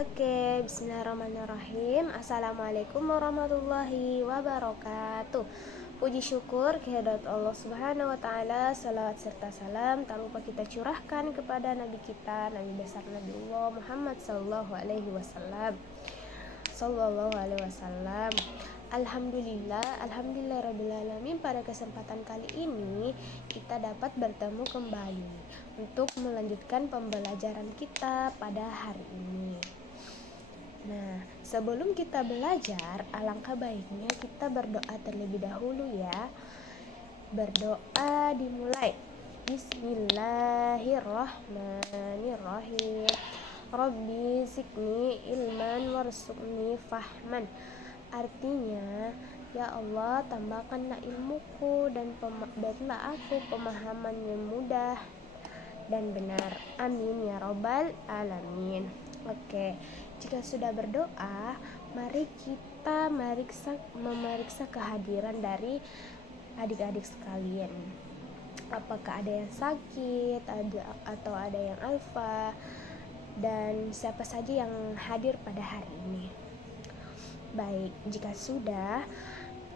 Oke, bismillahirrahmanirrahim. Assalamualaikum warahmatullahi wabarakatuh. Puji syukur kehadirat Allah Subhanahu wa taala, salawat serta salam tak lupa kita curahkan kepada nabi kita, nabi besar Nabiullah Muhammad sallallahu alaihi wasallam. Alhamdulillah rabbil alamin. Pada kesempatan kali ini kita dapat bertemu kembali untuk melanjutkan pembelajaran kita pada hari ini. Nah, sebelum kita belajar, alangkah baiknya kita berdoa terlebih dahulu ya. Berdoa dimulai. Bismillahirrahmanirrahim. Rabbi zidni ilman warzuqni fahman. Artinya, ya Allah, tambahkanlah ilmuku dan berilah aku pemahaman yang mudah dan benar. Amin ya robbal alamin. Oke, jika sudah berdoa, mari kita memeriksa kehadiran dari adik-adik sekalian. Apakah ada yang sakit, atau ada yang alfa, dan siapa saja yang hadir pada hari ini. Baik, jika sudah,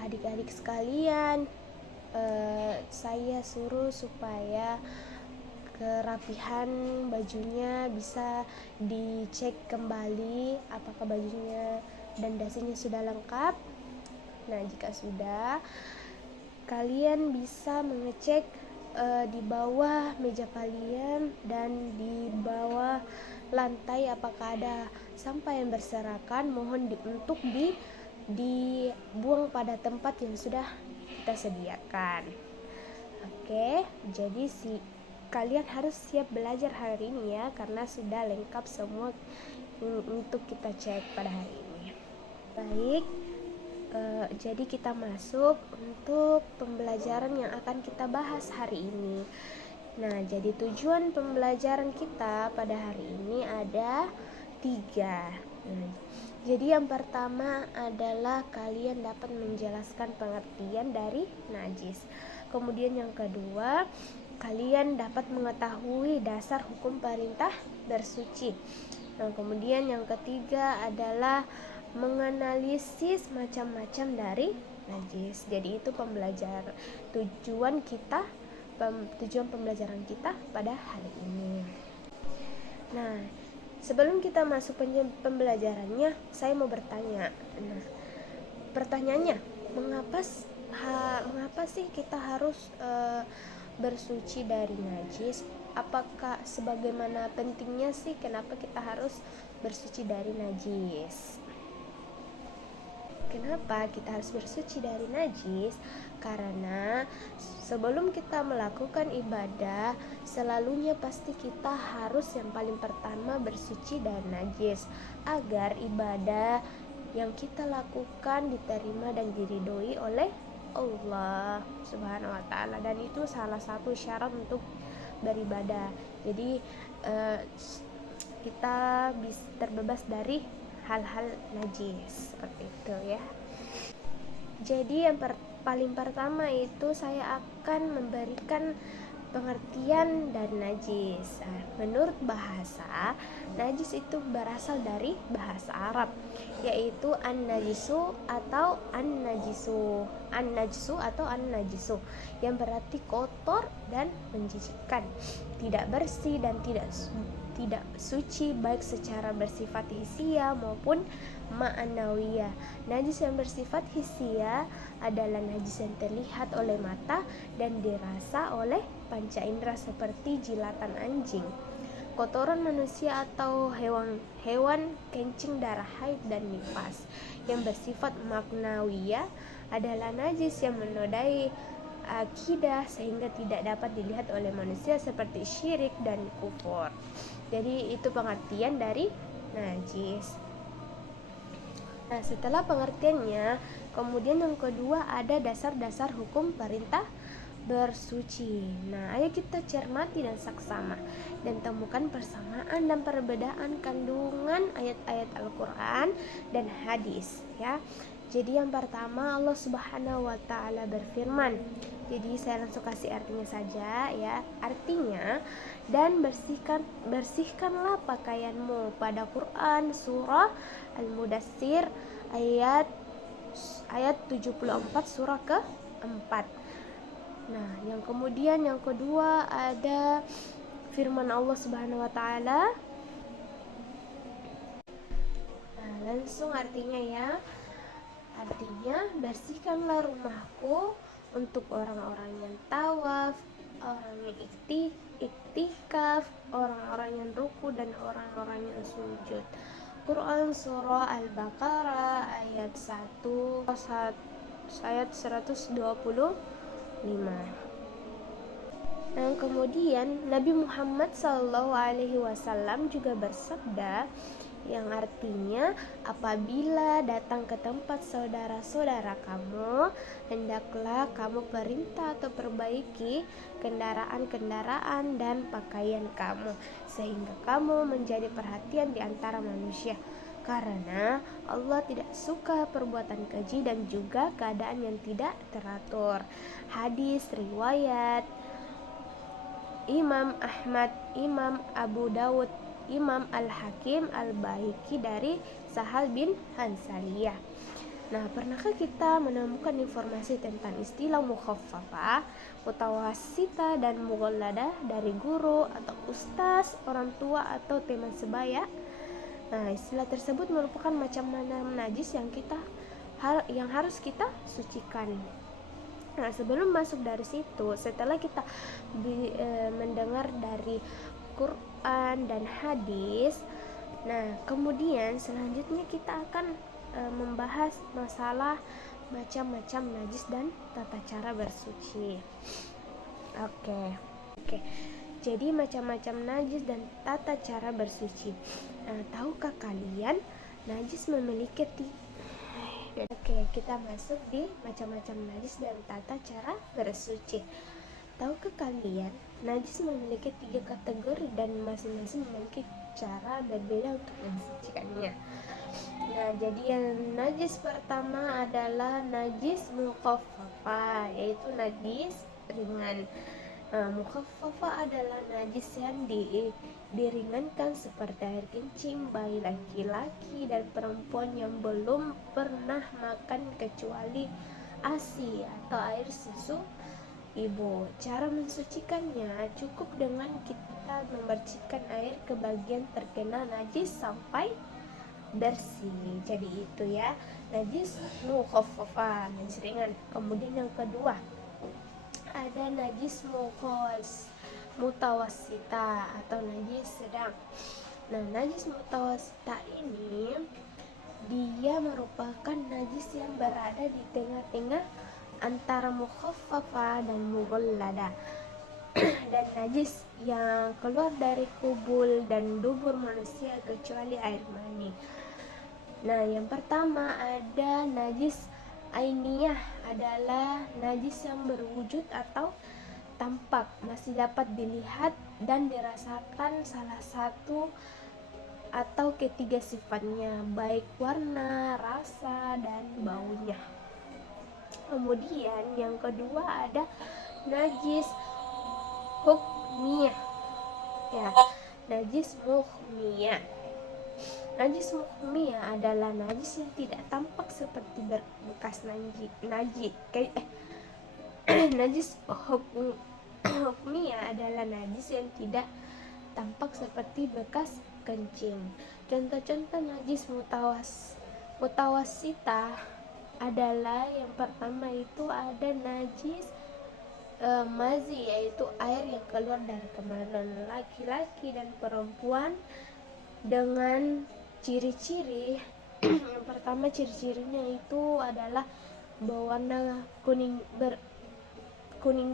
adik-adik sekalian, saya suruh supaya kerapihan bajunya bisa dicek kembali apakah bajunya dan dasinya sudah lengkap. Nah, jika sudah, kalian bisa mengecek di bawah meja kalian dan di bawah lantai apakah ada sampah yang berserakan. Mohon untuk dibuang pada tempat yang sudah kita sediakan. Oke, jadi kalian harus siap belajar hari ini ya, karena sudah lengkap semua untuk kita cek pada hari ini. Baik, jadi kita masuk untuk pembelajaran yang akan kita bahas hari ini. Nah, jadi tujuan pembelajaran kita pada hari ini ada 3. Jadi yang pertama adalah kalian dapat menjelaskan pengertian dari najis. Kemudian yang kedua, kalian dapat mengetahui dasar hukum perintah bersuci. Nah, kemudian yang ketiga adalah menganalisis macam-macam dari najis. Jadi itu tujuan pembelajaran kita pada hari ini. Nah, sebelum kita masuk pembelajarannya, saya mau bertanya. Nah, pertanyaannya, mengapa sih kita harus bersuci dari najis? Apakah sebagaimana pentingnya sih kenapa kita harus bersuci dari najis? Kenapa kita harus bersuci dari najis? Karena sebelum kita melakukan ibadah, selalunya pasti kita harus yang paling pertama bersuci dari najis, agar ibadah yang kita lakukan diterima dan diridhoi oleh Allah Subhanahu wa taala, dan itu salah satu syarat untuk beribadah. Jadi kita bisa terbebas dari hal-hal najis seperti itu ya. Jadi yang paling pertama itu saya akan memberikan pengertian dari najis. Menurut bahasa, najis itu berasal dari bahasa Arab, yaitu an-najisu atau an-najisu. An-najisu atau an-najisu yang berarti kotor dan menjijikkan, tidak bersih dan tidak suci, baik secara bersifat hisia maupun ma'anawiyah. Najis yang bersifat hisia adalah najis yang terlihat oleh mata dan dirasa oleh panca indera seperti jilatan anjing, kotoran manusia atau hewan kencing, darah haid dan nifas. Yang bersifat maknawiyah adalah najis yang menodai akidah sehingga tidak dapat dilihat oleh manusia seperti syirik dan kufur. Jadi itu pengertian dari najis. Nah, setelah pengertiannya, kemudian yang kedua ada dasar-dasar hukum perintah bersuci. Nah, ayo kita cermati dan saksama dan temukan persamaan dan perbedaan kandungan ayat-ayat Al-Quran dan hadis ya. Jadi yang pertama, Allah Subhanahu wa taala berfirman, Jadi saya langsung kasih artinya saja ya. Artinya, dan bersihkanlah pakaianmu pada Quran surah Al-Mudassir ayat 74 surah ke-4. Nah, yang kemudian yang kedua ada firman Allah Subhanahu wa taala. Nah, langsung artinya ya. Artinya, bersihkanlah rumahku untuk orang-orang yang tawaf, orang yang iktikaf, orang-orang yang ruku, dan orang-orang yang sujud. Quran surah Al-Baqarah ayat 125. Dan kemudian Nabi Muhammad SAW juga bersabda, yang artinya, apabila datang ke tempat saudara-saudara kamu, hendaklah kamu perintah atau perbaiki kendaraan-kendaraan dan pakaian kamu, sehingga kamu menjadi perhatian di antara manusia, karena Allah tidak suka perbuatan keji dan juga keadaan yang tidak teratur. Hadis riwayat Imam Ahmad, Imam Abu Dawud, Imam Al-Hakim Al-Baihaqi dari Sahal bin Hansaliyah. Nah, pernahkah kita menemukan informasi tentang istilah mukhaffafah, mutawassita, dan mughalladah dari guru atau ustaz, orang tua, atau teman sebaya? Nah, istilah tersebut merupakan macam-macam najis yang harus kita sucikan. Nah, sebelum masuk dari situ, setelah kita mendengar dari Quran dan hadis, nah kemudian selanjutnya kita akan membahas masalah macam-macam najis dan tata cara bersuci. Oke. Jadi macam-macam najis dan tata cara bersuci. Nah, tahukah kalian najis memiliki Oke, kita masuk di macam-macam najis dan tata cara bersuci. Tahukah kalian, najis memiliki 3 kategori dan masing-masing memiliki cara berbeda untuk mensucikannya. Nah, jadi yang najis pertama adalah najis mukhaffafah, yaitu najis ringan. Mukhaffafah adalah najis yang diringankan seperti air kencing bayi laki-laki dan perempuan yang belum pernah makan kecuali ASI atau air susu ibu. Cara mensucikannya cukup dengan kita memercikkan air ke bagian terkena najis sampai bersih. Jadi itu ya, najis mukhaffafah, najis ringan. Kemudian yang kedua ada najis mutawassita atau najis sedang. Nah, najis mutawassita ini dia merupakan najis yang berada di tengah-tengah antara mukhaffafah dan mughalladah dan najis yang keluar dari kubul dan dubur manusia kecuali air mani. Nah, yang pertama ada najis ainiyah, adalah najis yang berwujud atau tampak, masih dapat dilihat dan dirasakan salah satu atau ketiga sifatnya, baik warna, rasa, dan baunya. Kemudian yang kedua ada najis hukmiyah ya, najis muhmiyah. Najis muhmiyah adalah najis yang tidak tampak seperti bekas najis hukmiyah adalah najis yang tidak tampak seperti bekas kencing. Contoh-contoh najis mutawassita adalah yang pertama itu ada najis mazi, yaitu air yang keluar dari kemaluan laki-laki dan perempuan dengan ciri-ciri. Yang pertama, ciri-cirinya itu adalah berwarna kuning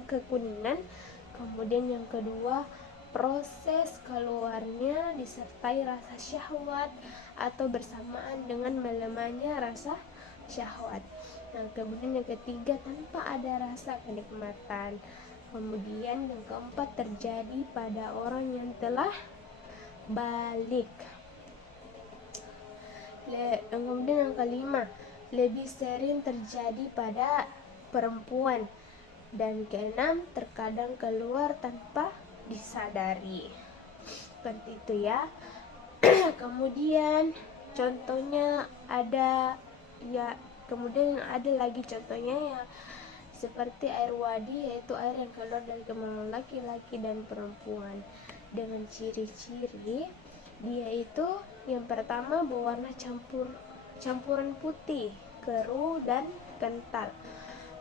kekuningan. Kemudian yang kedua, proses keluarnya disertai rasa syahwat atau bersamaan dengan melemahnya rasa syahwat. Nah, kemudian yang ketiga, tanpa ada rasa kenikmatan. Kemudian yang keempat, terjadi pada orang yang telah balik. Kemudian yang kelima, lebih sering terjadi pada perempuan. Dan keenam, terkadang keluar tanpa disadari. Seperti itu ya. Kemudian contohnya ada ya, kemudian ada lagi contohnya ya, seperti air wadi, yaitu air yang keluar dari kemaluan laki-laki dan perempuan dengan ciri-ciri dia itu yang pertama berwarna campuran putih, keruh dan kental.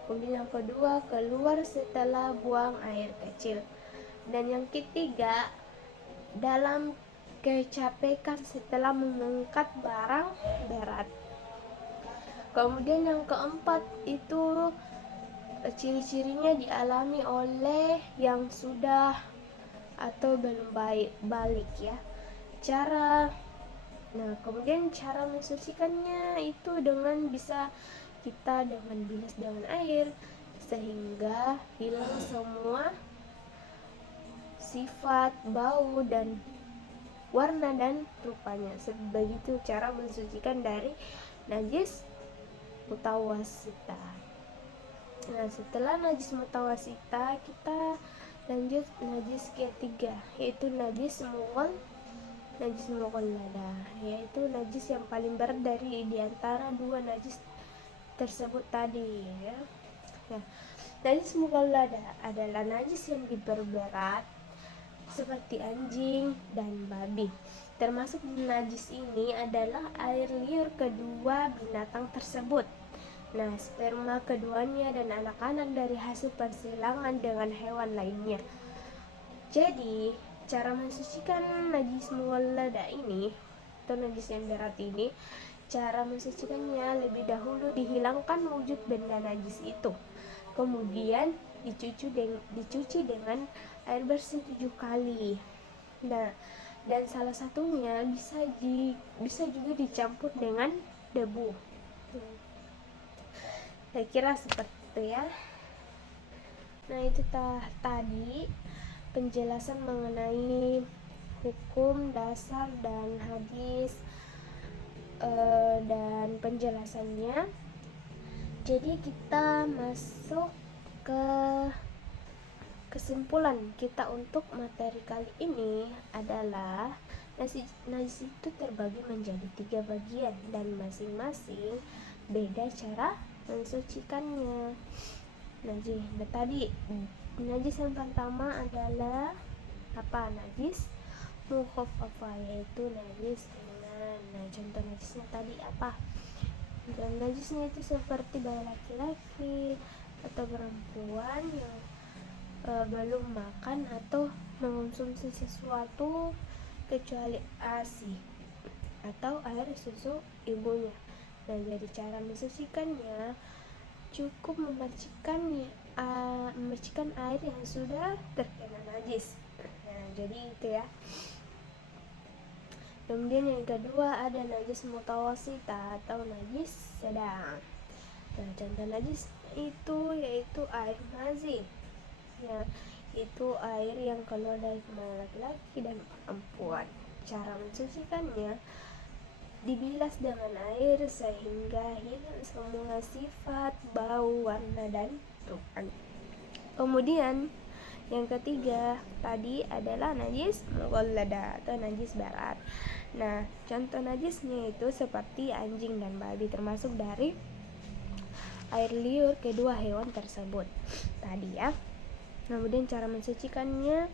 Kemudian yang kedua, keluar setelah buang air kecil. Dan yang ketiga, dalam kecapekan setelah mengangkat barang berat. Kemudian yang keempat itu ciri-cirinya dialami oleh yang sudah atau belum balik ya. Kemudian cara mensucikannya itu dengan bisa kita dengan bilas dengan air sehingga hilang semua sifat, bau, dan warna dan rupanya. Begitu cara mensucikan dari najis mutawasita. Nah, setelah najis mutawasita, kita lanjut najis ketiga, yaitu najis mughallada, yaitu najis yang paling berat dari diantara dua najis tersebut tadi ya. Najis mughallada adalah najis yang diperberat seperti anjing dan babi. Termasuk najis ini adalah air liur kedua binatang tersebut. Nah, sperma keduanya dan anak-anak dari hasil persilangan dengan hewan lainnya. Jadi, cara mensucikan najis mughallada ini atau najis yang berat ini, cara mensucikannya lebih dahulu dihilangkan wujud benda najis itu. Kemudian dicuci dengan air bersih 7 kali. Nah, dan salah satunya bisa juga dicampur dengan debu. Saya kira seperti itu ya. Nah, itu tadi penjelasan mengenai hukum dasar dan hadis dan penjelasannya. Jadi kita masuk ke kesimpulan kita untuk materi kali ini adalah najis itu terbagi menjadi 3 bagian dan masing-masing beda cara mensucikannya. Najis yang pertama adalah apa? Najis mukhaffafah, yaitu najis ringan. Nah, contoh najisnya tadi apa? Dan najisnya itu seperti bayi laki-laki atau perempuan yang belum makan atau mengonsumsi sesuatu kecuali ASI atau air susu ibunya. Nah, jadi cara mensucikannya cukup memercikan air yang sudah terkena najis. Nah, jadi itu ya. Kemudian yang kedua ada najis mutawasita atau najis sedang. Nah, contoh najis itu yaitu air mazi, ya, itu air yang keluar dari kemaluan laki-laki dan perempuan. Cara mensucikannya dibilas dengan air sehingga hilang semua sifat, bau, warna, dan rupanya. Kemudian yang ketiga tadi adalah najis mughallada atau najis berat. Nah, contoh najisnya itu seperti anjing dan babi, termasuk dari air liur kedua hewan tersebut tadi ya. Kemudian cara mensucikannya,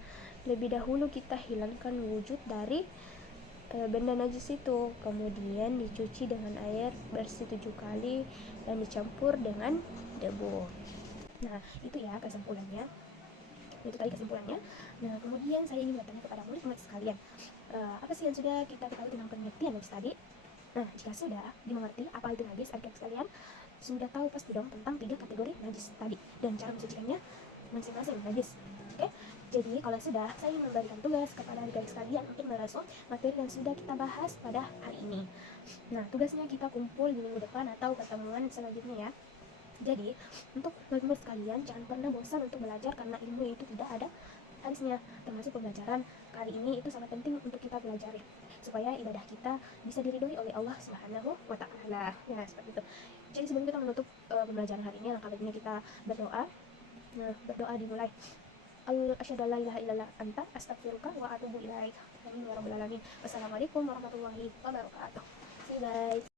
lebih dahulu kita hilangkan wujud dari benda najis itu, kemudian dicuci dengan air bersih 7 kali dan dicampur dengan debu. Nah, itu ya kesimpulannya. Nah, kemudian saya ingin bertanya kepada murid-murid sekalian, apa sih yang sudah kita ketahui tentang pengertian najis tadi? Nah, jika sudah dimengerti apa itu najis, adik sekalian sudah tahu pasti dong tentang 3 kategori najis tadi dan cara mensucikannya masing-masing najis. Oke? Jadi kalau sudah, saya ingin memberikan tugas kepada adik-adik sekalian untuk merespon materi yang sudah kita bahas pada hari ini. Nah, tugasnya kita kumpul di minggu depan atau pertemuan selanjutnya ya. Jadi, untuk murid-murid sekalian, jangan pernah bosan untuk belajar karena ilmu itu tidak ada habisnya. Termasuk pembelajaran kali ini itu sangat penting untuk kita pelajari supaya ibadah kita bisa diridhoi oleh Allah Subhanahu wa Ta'ala. Ya, seperti itu. Jadi sebelum kita menutup pembelajaran hari ini, langkah baiknya kita berdoa. Nah, berdoa dimulai. Asyhadu an la ilaha illallah anta astaghfiruka wa atubu ilaik. Amin ya rabbal alamin. Wassalamualaikum warahmatullahi wabarakatuh. See you guys.